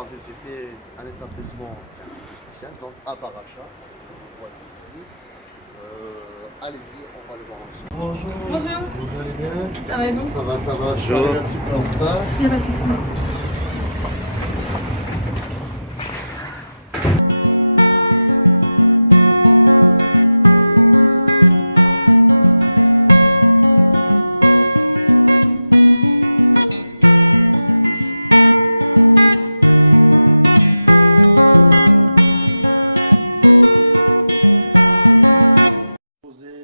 va visiter un établissement spécial, donc à Baracha. On va être ici. Allez-y, on va le voir ensemble. Bonjour. Bonjour. Vous allez bien? Ça va et vous? Ça va, ça va. Bonjour. Je suis un petit peu en retard. Il n'y a pas de souci.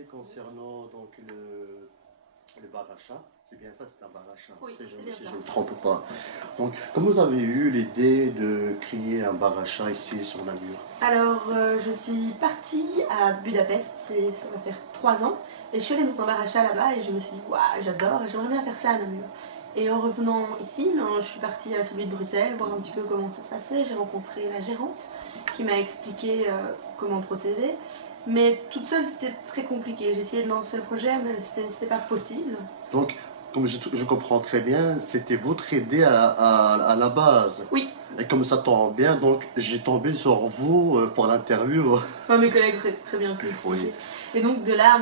Concernant donc le baracha, c'est bien ça, c'est un baracha. Oui, si c'est bien si ça. je ne me trompe pas. Donc, comment vous avez eu l'idée de créer un baracha ici sur Namur? Alors, je suis partie à Budapest, ça va faire 3 ans, et je suis allée dans un bar achat là-bas et je me suis dit, waouh, j'adore, j'aimerais bien faire ça à Namur. Et en revenant ici, je suis partie à celui de Bruxelles, voir un petit peu comment ça se passait. J'ai rencontré la gérante qui m'a expliqué comment procéder. Mais toute seule, c'était très compliqué. J'ai essayé de lancer le projet, mais c'était pas possible. Donc, comme je comprends très bien, c'était votre idée à la base. Oui. Et comme ça tombe bien, donc j'ai tombé sur vous pour l'interview. Enfin, mes collègues auraient très bien pu expliquer. Oui. Et donc de là,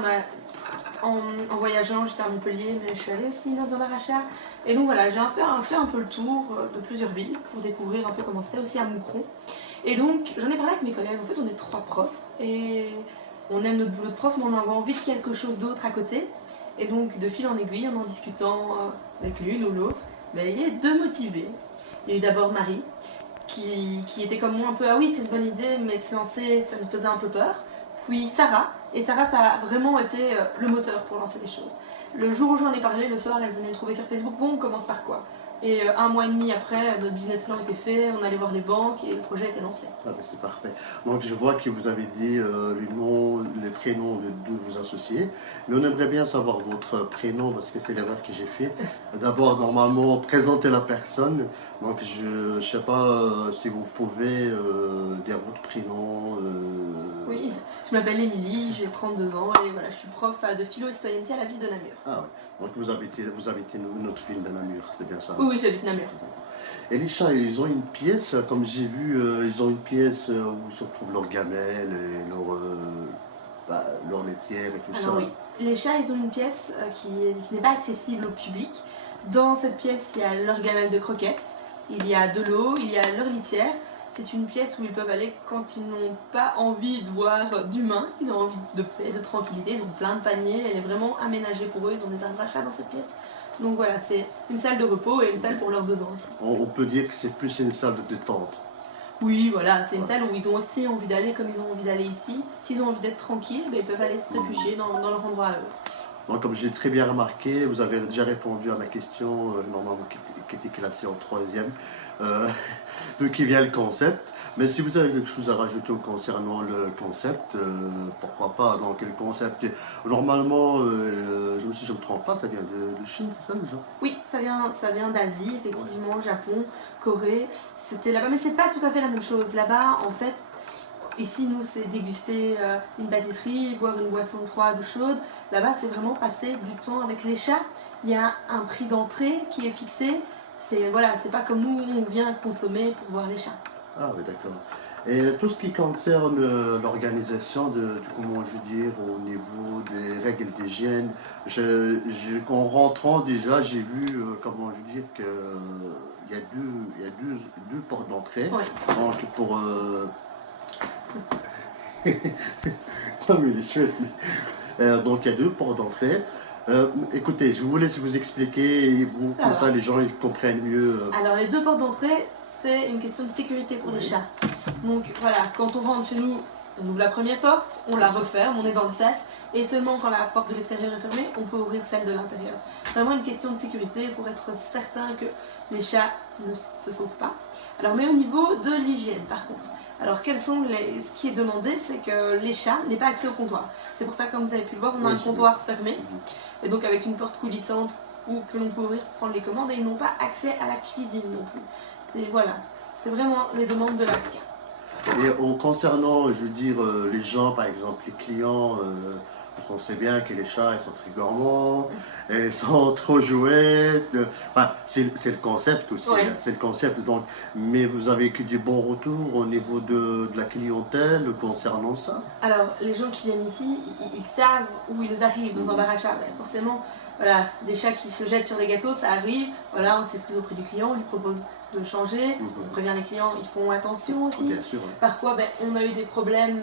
en voyageant, j'étais à Montpellier, mais je suis allée aussi dans un bar achat. Et donc voilà, j'ai fait un peu le tour de plusieurs villes pour découvrir un peu comment c'était, aussi à Moucron. Et donc j'en ai parlé avec mes collègues. En fait, on est 3 profs et on aime notre boulot de prof, mais on avait envie de quelque chose d'autre à côté. Et donc de fil en aiguille, en discutant avec l'une ou l'autre, il y a 2 motivés. Il y a eu d'abord Marie, qui était comme moi un peu, ah oui, c'est une bonne idée, mais se lancer, ça me faisait un peu peur. Puis Sarah, et Sarah, ça a vraiment été le moteur pour lancer les choses. Le jour où j'en ai parlé, le soir, elle venait me trouver sur Facebook, bon, on commence par quoi? Et 1 mois et demi après, notre business plan était fait, on allait voir les banques et le projet était lancé. Ah ben c'est parfait. Donc je vois que vous avez dit les prénoms de vos associés, mais on aimerait bien savoir votre prénom parce que c'est l'erreur que j'ai fait. D'abord, normalement, présenter la personne. Donc je ne sais pas si vous pouvez dire votre prénom. Oui, je m'appelle Émilie, j'ai 32 ans et voilà, je suis prof de philo et citoyenneté à la ville de Namur. Ah oui, donc vous habitez notre ville de Namur, c'est bien ça? Oui, j'habite Namur. Et les chats, ils ont une pièce, comme j'ai vu, ils ont une pièce où se retrouvent leurs gamelles et leur laitière et tout Alors ça. oui, les chats, ils ont une pièce qui n'est pas accessible au public. Dans cette pièce, il y a leur gamelle de croquettes, il y a de l'eau, il y a leur litière. C'est une pièce où ils peuvent aller quand ils n'ont pas envie de voir d'humains, ils ont envie de paix, de tranquillité. Ils ont plein de paniers, elle est vraiment aménagée pour eux, ils ont des arbres à chat dans cette pièce. Donc voilà, c'est une salle de repos et une salle pour leurs besoins aussi. On peut dire que c'est plus une salle de détente. Oui, voilà, c'est une salle où ils ont aussi envie d'aller comme ils ont envie d'aller ici. S'ils ont envie d'être tranquilles, ils peuvent aller se réfugier dans leur endroit à eux. Donc, comme j'ai très bien remarqué, vous avez déjà répondu à ma question, normalement qui était classée en 3e, d'où qui vient le concept. Mais si vous avez quelque chose à rajouter concernant le concept, pourquoi pas. Donc le concept, normalement, je me trompe pas, ça vient de Chine, c'est ça déjà? Oui, ça vient d'Asie, effectivement, Japon, Corée. C'était là-bas, mais c'est pas tout à fait la même chose. Là-bas, en fait, ici, nous, c'est déguster une pâtisserie, boire une boisson froide ou chaude. Là-bas, c'est vraiment passer du temps avec les chats. Il y a un prix d'entrée qui est fixé. C'est pas comme nous, on vient consommer pour voir les chats. Ah oui, d'accord. Et tout ce qui concerne l'organisation comment je veux dire, au niveau des règles d'hygiène, en rentrant déjà, j'ai vu, comment je veux dire, qu'il y a deux portes d'entrée. Oui. Donc pour... Non mais il est chouette. Donc il y a 2 portes d'entrée. Écoutez, je vous laisse vous expliquer et comme ça les gens ils comprennent mieux. Alors les 2 portes d'entrée, c'est une question de sécurité pour les chats. Donc voilà, quand on rentre chez nous, on ouvre la première porte, on la referme, on est dans le sas, et seulement quand la porte de l'extérieur est fermée, on peut ouvrir celle de l'intérieur. C'est vraiment une question de sécurité pour être certain que les chats ne se sauvent pas. Alors mais au niveau de l'hygiène par contre, alors ce qui est demandé, c'est que les chats n'aient pas accès au comptoir. C'est pour ça que comme vous avez pu le voir, on a un comptoir fermé, et donc avec une porte coulissante où que l'on peut ouvrir pour prendre les commandes, et ils n'ont pas accès à la cuisine non plus. C'est vraiment les demandes de l'ASCA. Et concernant, je veux dire, les gens, par exemple, les clients, Parce qu'on sait bien que les chats, ils sont très gourmands, et ils sont trop jouets. Enfin, c'est le concept aussi, Ouais. hein, c'est le concept. Donc, mais vous avez que des bons retours au niveau de la clientèle concernant ça? Alors, les gens qui viennent ici, ils savent où ils arrivent dans un bar à chat. Ben, forcément, voilà, des chats qui se jettent sur les gâteaux, ça arrive. Voilà, on s'excuse auprès du client, on lui propose de changer. On prévient les clients, ils font attention aussi. Bien sûr. Parfois, ben, on a eu des problèmes.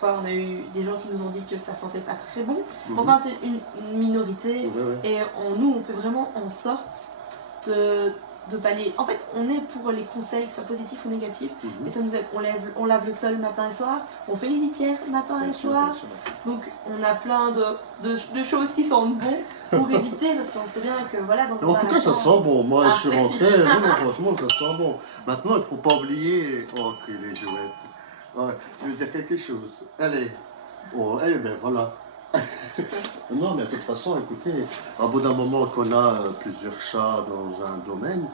Parfois, on a eu des gens qui nous ont dit que ça sentait pas très bon. Enfin, c'est une minorité. Et nous, on fait vraiment en sorte de pas les... En fait, on est pour les conseils, que ce soit positifs ou négatifs. Et ça nous aide. On lave le sol matin et soir. On fait les litières matin et soir. Donc, on a plein de choses qui sentent bon pour éviter, parce qu'on sait bien que voilà, dans En tout cas, ça sent bon. Moi, je suis rentré. Non, franchement, ça sent bon. Maintenant, il ne faut pas oublier. Oh, que les jouettes. Ouais, je veux dire quelque chose. Allez. Oh, eh bien, voilà. Non, mais de toute façon, écoutez, à bout d'un moment qu'on a plusieurs chats dans un domaine,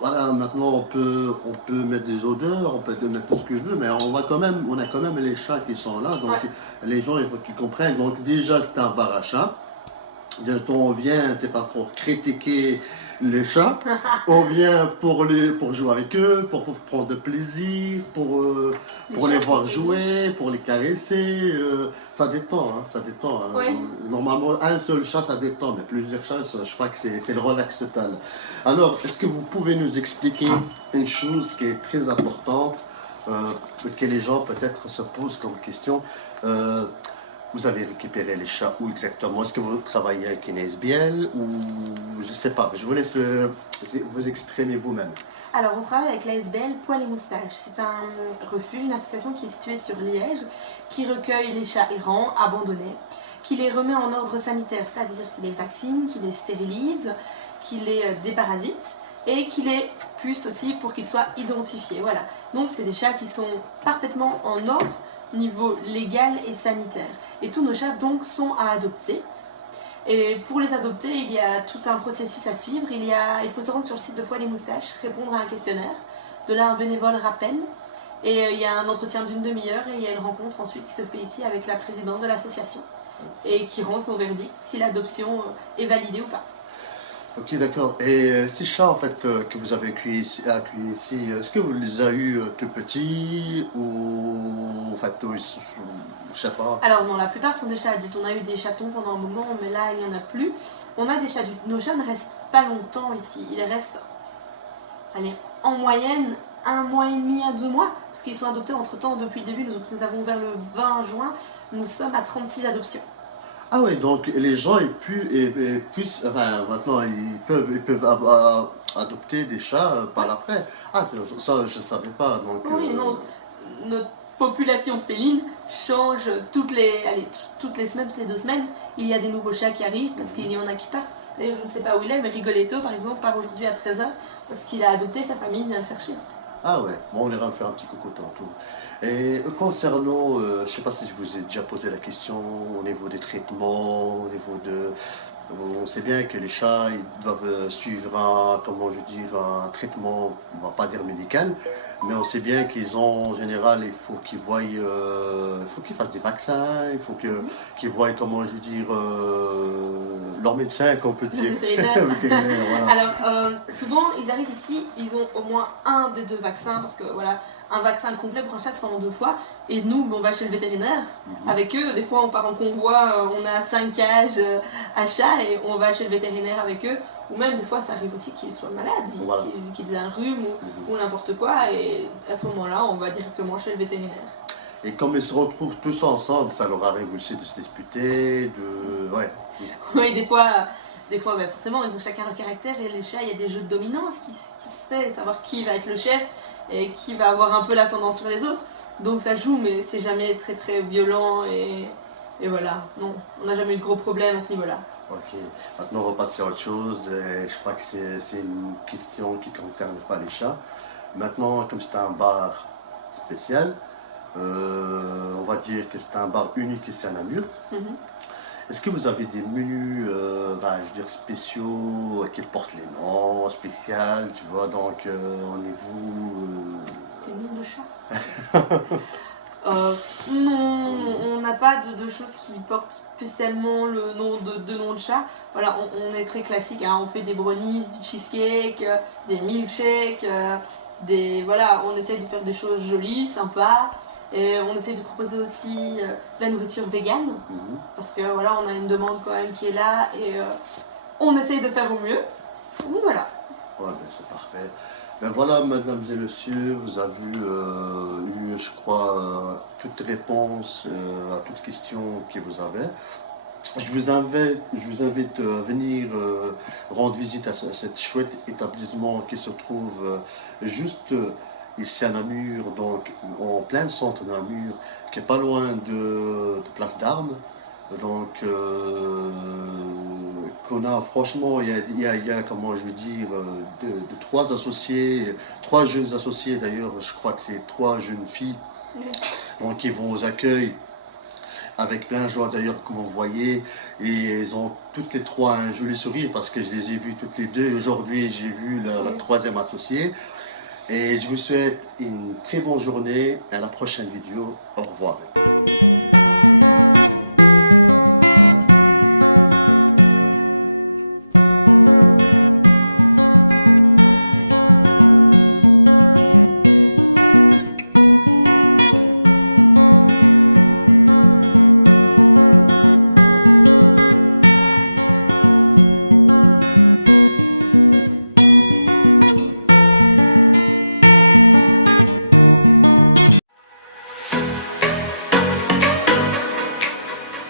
voilà, maintenant on peut mettre des odeurs, on peut mettre tout ce que je veux, mais on a quand même les chats qui sont là, donc les gens il faut qu'ils comprennent. Donc déjà c'est un bar à chats. On vient, c'est pas pour critiquer les chats, on vient pour jouer avec eux, pour prendre de plaisir, pour les voir jouer, pour les caresser. Ça détend, hein, ça détend. Hein. Oui. Normalement, un seul chat, ça détend, mais plusieurs chats, je crois que c'est le relax total. Alors, est-ce que vous pouvez nous expliquer une chose qui est très importante, que les gens peut-être se posent comme question vous avez récupéré les chats où exactement? Est-ce que vous travaillez avec une SBL ou je ne sais pas? Je vous laisse vous exprimer vous-même. Alors, on travaille avec la SBL Poil et Moustache. C'est un refuge, une association qui est située sur Liège, qui recueille les chats errants, abandonnés, qui les remet en ordre sanitaire, c'est-à-dire qui les vaccine, qui les stérilise, qui les déparasite et qui les puce aussi pour qu'ils soient identifiés. Voilà. Donc, c'est des chats qui sont parfaitement en ordre niveau légal et sanitaire. Et tous nos chats donc sont à adopter. Et pour les adopter, il y a tout un processus à suivre. Il faut se rendre sur le site de Poil et Moustache, répondre à un questionnaire. De là, un bénévole rappelle. Et il y a un entretien d'une demi-heure et il y a une rencontre ensuite qui se fait ici avec la présidente de l'association. Et qui rend son verdict si l'adoption est validée ou pas. Ok, d'accord. Et ces chats, en fait, que vous avez accueillis ici, est-ce que vous les avez eus tout petits ou, en fait, je sais pas. Alors non, la plupart sont des chats adultes. On a eu des chatons pendant un moment, mais là, il n'y en a plus. On a des chats adultes. Nos chats ne restent pas longtemps ici. Ils restent, allez, en moyenne, 1 mois et demi à 2 mois, parce qu'ils sont adoptés entre-temps depuis le début. Nous avons ouvert le 20 juin. Nous sommes à 36 adoptions. Ah ouais, donc les gens puissent, enfin maintenant ils peuvent adopter des chats par après. Ah ça je ne savais pas. Donc, oui, non, notre population féline change toutes les semaines, toutes les 2 semaines. Il y a des nouveaux chats qui arrivent parce qu'il y en a qui partent. D'ailleurs, je ne sais pas où il est, mais Rigoletto par exemple part aujourd'hui à 13h parce qu'il a adopté, sa famille vient le faire chier. Ah ouais, bon, on ira faire un petit coucou tantôt. Et concernant, je ne sais pas si je vous ai déjà posé la question au niveau des traitements, au niveau de... On sait bien que les chats, ils doivent suivre comment je veux dire, un traitement, on va pas dire médical, mais on sait bien qu'ils ont, en général, il faut qu'ils voient, il faut qu'ils fassent des vaccins, il faut qu'ils voient, comment je veux dire, leur médecin, qu'on peut dire. Vétérinaire. Vétérinaire, voilà. Alors, souvent, ils arrivent ici, ils ont au moins un des 2 vaccins, parce que voilà, un vaccin complet pour un chat, c'est pendant 2 fois. Et nous, on va chez le vétérinaire avec eux. Des fois, on part en convoi, on a 5 cages à chats et on va chez le vétérinaire avec eux. Ou même, des fois, ça arrive aussi qu'ils soient malades, Voilà. qu'ils aient un rhume ou n'importe quoi. Et à ce moment-là, on va directement chez le vétérinaire. Et comme ils se retrouvent tous ensemble, ça leur arrive aussi de se disputer, Ouais. Oui, des fois ben, forcément, ils ont chacun leur caractère. Et les chats, il y a des jeux de dominance qui se fait, savoir qui va être le chef et qui va avoir un peu l'ascendant sur les autres. Donc ça joue, mais c'est jamais très très violent et voilà. Non, on n'a jamais eu de gros problèmes à ce niveau-là. Ok, maintenant on va passer à autre chose. Et je crois que c'est une question qui ne concerne pas les chats. Maintenant, comme c'est un bar spécial, on va dire que c'est un bar unique ici à Namur. Est-ce que vous avez des menus, je veux dire, spéciaux qui portent les noms, spéciaux, tu vois, donc on est vous... Des noms de chats. Non, on n'a pas de choses qui portent spécialement le nom de nom de chat. Voilà, on est très classique, hein. On fait des brownies, du cheesecake, des milkshakes, voilà, on essaye de faire des choses jolies, sympas. Et on essaye de proposer aussi de la nourriture végane, parce que voilà, on a une demande quand même qui est là et on essaye de faire au mieux. Donc voilà. Ouais, ben, c'est parfait. Ben voilà, mesdames et messieurs, vous avez eu, je crois, toutes réponses à toutes questions que vous avez. Je vous invite à venir rendre visite à cet chouette établissement qui se trouve juste ici à Namur, donc en plein centre de Namur, qui est pas loin de Place d'Armes. Donc, qu'on a, franchement, il y a, comment je veux dire, de trois associés, trois jeunes associés d'ailleurs, je crois que c'est trois jeunes filles, donc qui vont aux accueils avec plein de joie d'ailleurs, comme vous voyez, et elles ont toutes les trois un joli sourire parce que je les ai vues toutes les deux. Aujourd'hui, j'ai vu la troisième associée. Et je vous souhaite une très bonne journée. À la prochaine vidéo. Au revoir.